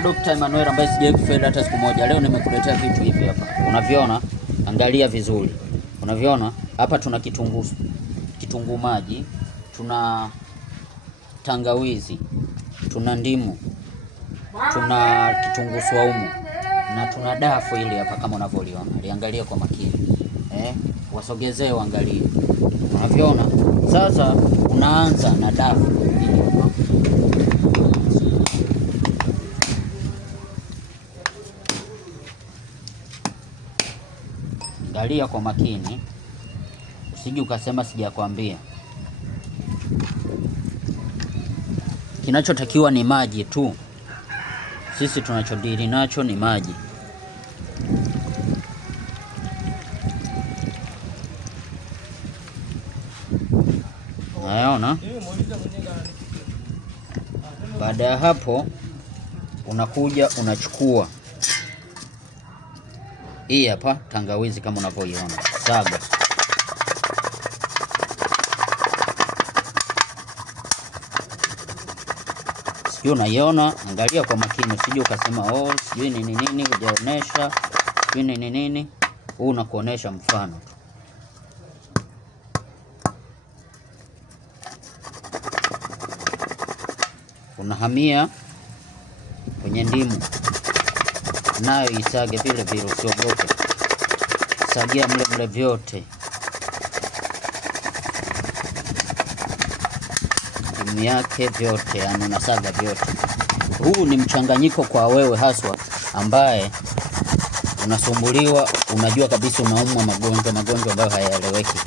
Dr. Emmanuel ambaye sijawahi kufeli hata siku moja. Leo nimekuletea vitu hivi hapa. Unaviona? Angalia vizuri. Unaviona? Hapa tuna kitunguu maji, tuna tangawizi, tuna ndimu, tuna kitunguu swaumu na tuna dafu ile hapa kama unavyoliona. Liangalia kwa makini. Wasogezee uangalie. Unaviona? Sasa unaanza na dafu. Angalia kwa makini, usije ukasema sijakwambia. Kinachotakiwa ni maji tu. Sisi tunachodili nacho ni maji. Unaona? Baada ya hapo unakuja unachukua hii hapa tangawizi kama unavyoiona. Saga. Sio, unaiona? Angalia kwa makini, usije ukasema sijui nini hujaonesha, sijui nini. Huu unakuonesha mfano tu. Unahamia kwenye ndimu, nayo isage vile vile, usiogope. Sagia mle vyote, ndimu yake vyote, yani unasaga vyote. Huu ni mchanganyiko kwa wewe haswa ambaye unasumbuliwa, unajua kabisa unaumwa magonjwa ambayo hayaeleweki.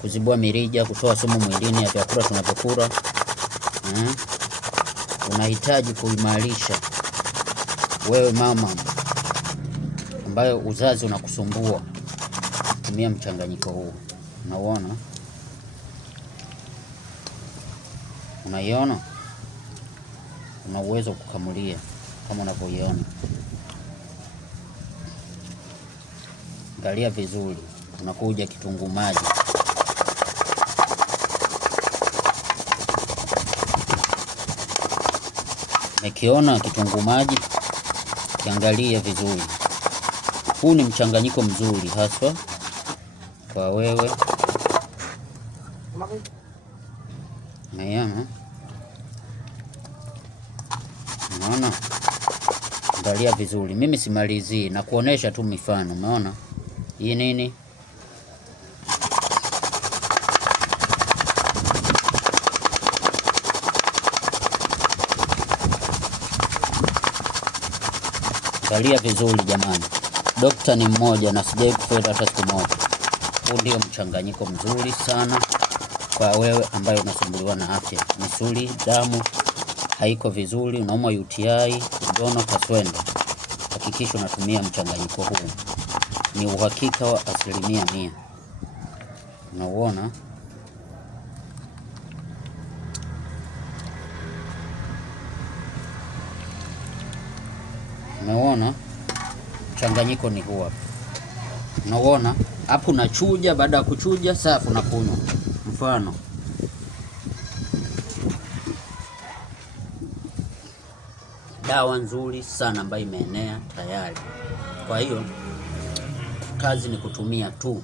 Kuzibua mirija, kutoa sumu mwilini ya vyakula tunavyokula. Unahitaji kuimarisha wewe mama ambayo uzazi unakusumbua, tumia mchanganyiko huu. Unaona? Unaiona? Una uwezo kukamulia kama unavyoiona. Angalia vizuri. Unakuja kitunguu maji. Nikiona kitunguu maji, kiangalia vizuri. Huu ni mchanganyiko mzuri haswa kwa wewe. Unaona? Angalia vizuri. Mimi simalizii na kuonesha tu mifano. Unaona? Hii nini? Angalia vizuri jamani. Dokta ni mmoja na sijawahi kufeli hata siku moja. Huu ndio mchanganyiko mzuri sana kwa wewe ambaye unasumbuliwa na afya, misuli, damu haiko vizuri, unaumwa UTI, ngono, kaswende. Hakikisha unatumia mchanganyiko huu. Ni uhakika wa 100%. Unauona? Unaona? Mchanganyiko ni huu hapa. Unaona? Hapo unachuja, baada ya kuchuja safi unakunywa. Mfano. Dawa nzuri sana ambayo imeenea tayari. Kwa hiyo kazi ni kutumia tu.